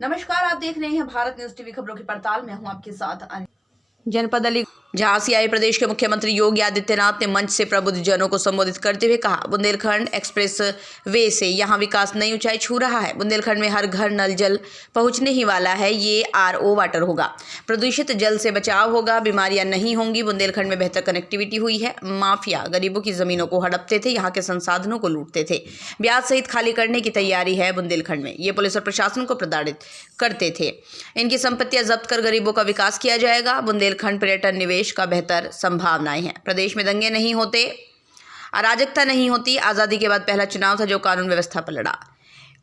नमस्कार, आप देख रहे हैं भारत न्यूज टीवी खबरों की पड़ताल में हूं आपके साथ जनपद अली। जहां से आए प्रदेश के मुख्यमंत्री योगी आदित्यनाथ ने मंच से प्रबुद्ध जनों को संबोधित करते हुए कहा, बुंदेलखंड एक्सप्रेस वे से यहां विकास नई ऊंचाई छू रहा है। बुंदेलखंड में हर घर नल जल पहुंचने ही वाला है। ये RO वाटर होगा, प्रदूषित जल से बचाव होगा, बीमारियां नहीं होंगी। बुंदेलखंड में बेहतर कनेक्टिविटी हुई है। माफिया गरीबों की जमीनों को हड़पते थे, यहाँ के संसाधनों को लूटते थे। ब्याज सहित खाली करने की तैयारी है बुंदेलखंड में। ये पुलिस और प्रशासन को प्रताड़ित करते थे। इनकी संपत्तियां जब्त कर गरीबों का विकास किया जाएगा। बुंदेलखंड पर्यटन निवेश का बेहतर संभावनाएं हैं। प्रदेश में दंगे नहीं होते, अराजकता नहीं होती। आज़ादी के बाद पहला चुनाव था जो कानून व्यवस्था पर लड़ा।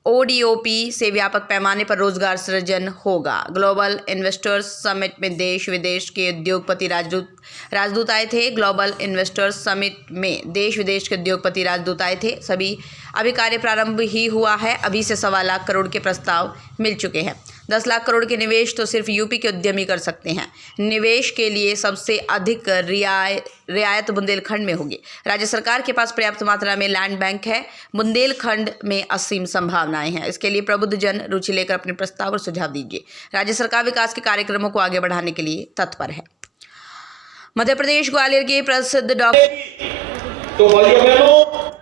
ODOP से व्यापक पैमाने पर रोजगार सृजन होगा। ग्लोबल इन्वेस्टर्स समिट में देश विदेश के उद्योगपति राजदूत आए थे। ग्लोबल इन्वेस्टर्स समिट में देश विदेश के उद्योगपति राजदूत आए थे। अभी कार्य प्रारंभ ही हुआ है। अभी से 1.25 लाख करोड़ के प्रस्ताव मिल चुके हैं। 10 लाख करोड़ के निवेश तो सिर्फ यूपी के उद्यमी कर सकते हैं। निवेश के लिए सबसे अधिक रियायत बुंदेलखंड में होगी। राज्य सरकार के पास पर्याप्त मात्रा में लैंड बैंक है। बुंदेलखंड में असीम संभावनाएं हैं। इसके लिए प्रबुद्ध जन रुचि लेकर अपने प्रस्ताव और सुझाव दीजिए। राज्य सरकार विकास के कार्यक्रमों को आगे बढ़ाने के लिए तत्पर है। मध्य प्रदेश ग्वालियर के प्रसिद्ध तो भाइयों बहनों,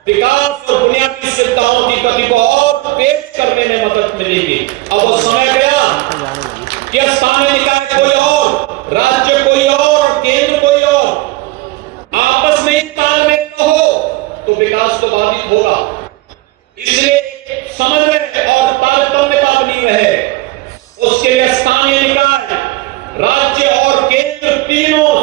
विकास और बुनियादी सुविधाओं की गति को और तेज करने में मदद मिलेगी। अब वो समय गया कि स्थानीय निकाय कोई और, राज्य कोई और, केंद्र कोई और, आपस में तालमेल न हो तो विकास तो बाधित होगा। इसलिए समन्वय और तारतम्यता बनी रहे, उसके लिए स्थानीय निकाय, राज्य और केंद्र तीनों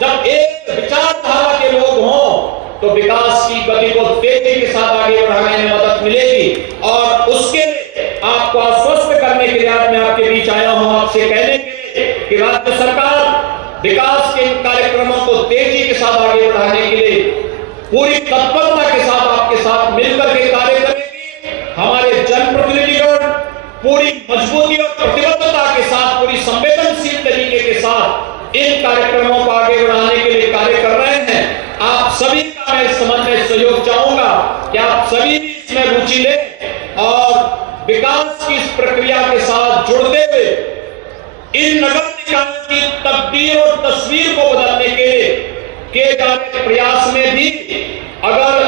जब एक विचारधारा के लोग हों तो विकास की गति को तेजी के साथ आगे बढ़ाने में मदद मिलेगी। और उसके लिए आपको आश्वस्त करने के लिए आज मैं आपके बीच आया हूं, आपसे कहने के लिए कि राज्य सरकार विकास के कार्यक्रमों को तेजी के साथ आगे बढ़ाने के लिए पूरी तत्परता के साथ आपके साथ मिलकर के कार्य करेगी। हमारे जनप्रतिनिधिगण पूरी मजबूती और प्रतिबद्धता के साथ, पूरी संवेदनशील तरीके के साथ इन कार्यक्रमों को आगे बढ़ाने के लिए कार्य कर रहे हैं। आप सभी का मैं इस संबंध में सहयोग चाहूंगा कि आप सभी भी इसमें रुचि लें और विकास की इस प्रक्रिया के साथ जुड़ते हुए इन नगर निकाय की तकदीर और तस्वीर को बदलने के लिए किए जा रहे प्रयास में भी अगर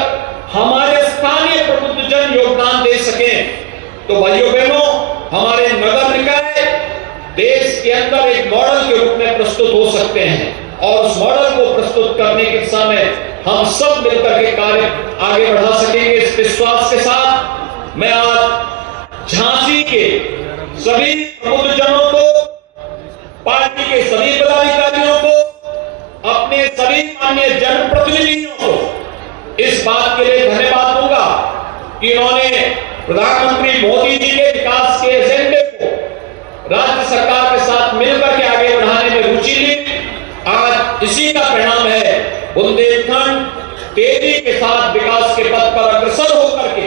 हमारे स्थानीय प्रबुद्ध जन योगदान दे सकें तो भाइयों बहनों, हमारे नगर निकाय देश के अंदर एक मॉडल के रूप में प्रस्तुत हो सकते हैं। और उस मॉडल को प्रस्तुत करने के समय हम सब मिलकर के कार्य आगे बढ़ा सकेंगे। इस विश्वास के साथ मैं आज झांसी के सभी प्रबुद्ध जनों को, पार्टी के सभी पदाधिकारियों को, अपने सभी माननीय जनप्रतिनिधियों को इस बात के लिए धन्यवाद दूंगा कि इन्होंने प्रधानमंत्री मोदी जी के विकास के एजेंडे को राज्य सरकार के साथ मिलकर के आगे बढ़ाने में रुचि ली। आज इसी का परिणाम है बुंदेलखंड तेजी के साथ विकास के पथ पर अग्रसर होकर के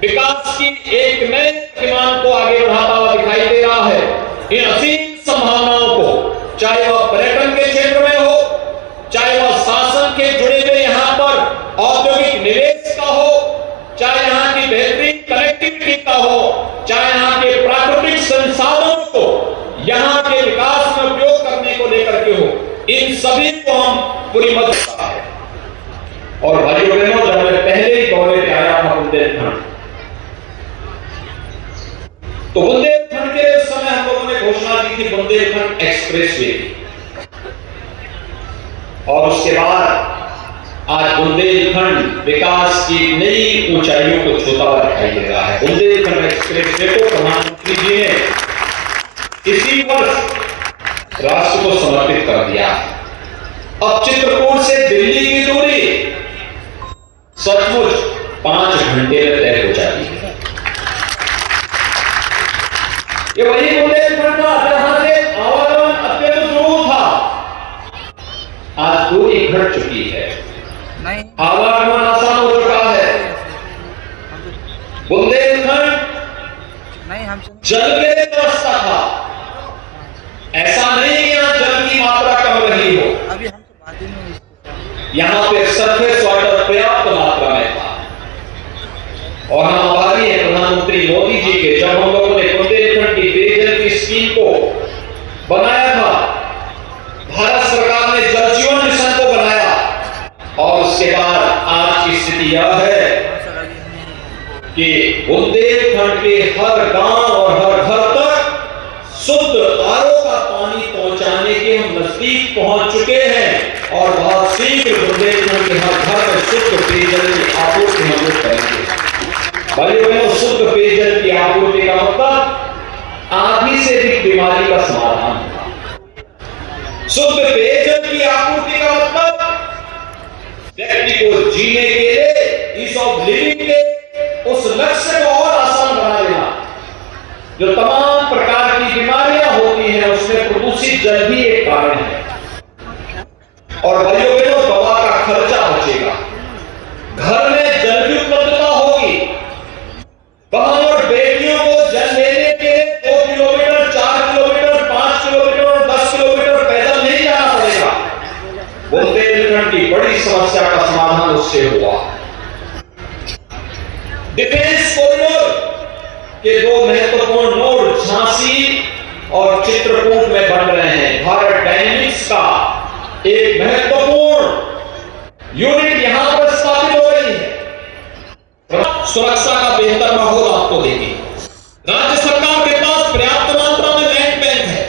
विकास की एक नए प्रतिमान को आगे बढ़ाता हुआ दिखाई दे रहा है। इन असीम संभावनाओं को, चाहे वह पर्यटन के क्षेत्र में हो, चाहे वह शासन के जुड़े हुए यहाँ पर औद्योगिक निवेश का हो, चाहे यहाँ की बेहतरीन कनेक्टिविटी का हो, चाहे यहाँ के प्राकृतिक संसाधनों को यहाँ के विकास में उपयोग करने को लेकर के हो, इन सभी को हम पूरी मदद करते हैं। और भाइयों बहनों, जब मैं पहले ही दौरे पे आया था बुंदेलखंड, तो बुंदेलखंड के उस समय हम लोगों ने घोषणा की थी बुंदेलखंड एक्सप्रेस वे की। और उसके बाद आज बुंदेलखंड विकास की नई ऊंचाइयों को छूता हुआ दिखाई दे रहा है। बुंदेलखंड एक्सप्रेस वे को प्रधानमंत्री जी ने इसी वर्ष राष्ट्र को समर्पित कर दिया। अब चित्रकूट से दिल्ली की दूरी सचमुच 5 घंटे में तय हो जाती है। ये वही बुंदेलखंड था जहां से आवागमन अत्यंत दुरूह था। आज दूरी घट चुकी है, आवागमन आसान हो चुका है। बुंदेलखंड जल के लिए तरसता था। ऐसा नहीं कि यहाँ जल की मात्रा कम रही हो, यहाँ पे सरफेस वाटर पर्याप्त मात्रा में था। और हम आभारी हैं प्रधानमंत्री मोदी जी के, जब हम लोगों ने बुंदेलखंड की के हर गांव और हर घर तक शुद्ध आरओ का पानी पहुंचाने के हम नजदीक पहुंच चुके हैं और बहुत शीघ्र बुंदेलखंड के हर घर में शुद्ध पेयजल की आपूर्ति हम लोग करेंगे। भाइयों बहनों, शुद्ध पेयजल की आपूर्ति का मतलब आधी से अधिक बीमारी का समाधान होगा। शुद्ध पेयजल की आपूर्ति का मतलब व्यक्ति को जीने के लिए, ईज ऑफ लिविंग के उस लक्ष्य को और आसान बना देना। जो तमाम प्रकार की बीमारियां होती हैं उसमें प्रदूषित जल भी एक कारण है। और भाइयों बहनों, दवा का खर्चा बचेगा, घर में जल की उपलब्धता होगी, बहन और बेटियों को जल लेने के 2 किलोमीटर, 4 किलोमीटर, 5 किलोमीटर और 10 किलोमीटर पैदल नहीं जाना पड़ेगा। बुंदेलखंड की बड़ी समस्या का समाधान उससे हुआ। डिफेंस कॉरिडोर के 2 महत्वपूर्ण नोड झांसी और चित्रकूट में बन रहे हैं। भारत डायनेमिक्स का एक महत्वपूर्ण यूनिट यहां पर स्थापित हो रही है। सुरक्षा का बेहतर माहौल आपको देगी। राज्य सरकार के पास पर्याप्त मात्रा में लैंड बैंक है।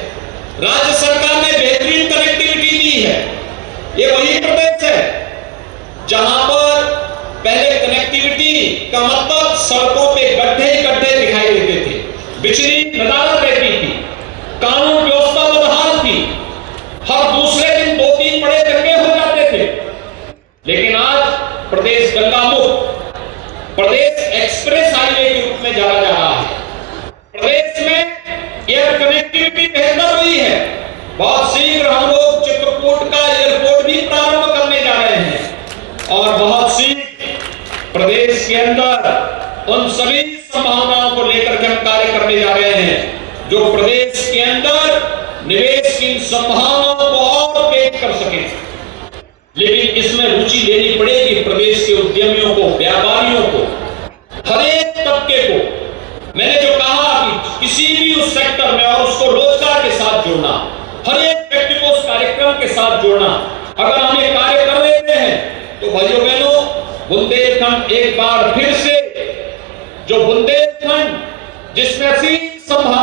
राज्य सरकार ने बेहतरीन कनेक्टिविटी दी है। ये वही प्रदेश है जहां पर पहले कनेक्टिविटी का मतलब सड़कों पे गड्ढे गड्ढे दिखाई देते थे, बिजली नदारत रहती थी, कानून व्यवस्था बदहाल थी, हर दूसरे दिन 2-3 बड़े दंगे हो जाते थे। लेकिन आज प्रदेश गंगा मुक्त, प्रदेश एक्सप्रेस हाईवे के रूप में जाना जा रहा है। प्रदेश में एयर कनेक्टिविटी बेहतर हुई है। बहुत शीघ्र हम लोग चित्रकूट का एयरपोर्ट भी प्रारंभ करने जा रहे हैं और बहुत शीघ्र प्रदेश के अंदर उन सभी संभावनाओं को लेकर के हम कार्य करने जा रहे हैं जो प्रदेश के अंदर निवेश की संभावनाओं को और तेज कर सके। लेकिन इसमें रुचि लेनी पड़ेगी प्रदेश के उद्यमियों को, व्यापारियों को, हर एक तबके को। मैंने जो कहा कि किसी भी उस सेक्टर में और उसको रोजगार के साथ जोड़ना, हर एक व्यक्ति को उस कार्यक्रम के साथ जोड़ना, अगर हम ये कार्य कर लेते हैं तो भाइयों बहनों, बुंदेलखंड एक बार फिर से जो बुंदेलखंड जिसमें ऐसी संभावना